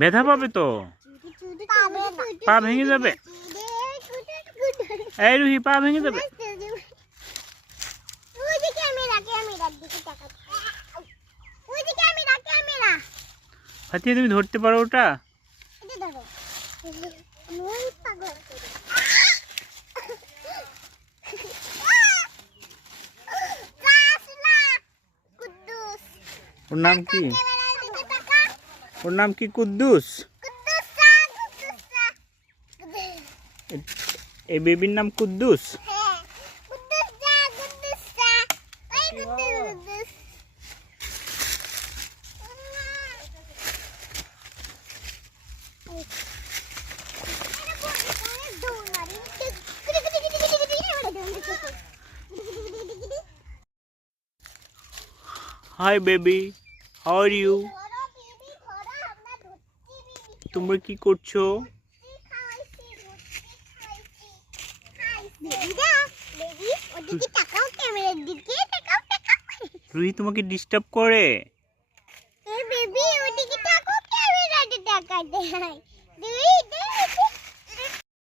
ব্যথা পাবে তো, পা ভেঙে যাবে। এই রুহি, পা ভেঙে যাবে। ফাতিয়া, তুমি ধরতে পারো ওটা? ওর নাম কি? ওর নাম কি? কুদ্দুস। এই বেবির নাম Kuddus. Hi baby, how are you? তোমরা কি করছো? রুহি তোমাকে ডিস্টার্ব করে। বেবি ওদিকে তাকাও, ক্যামেরাতে তাকাতে হয়।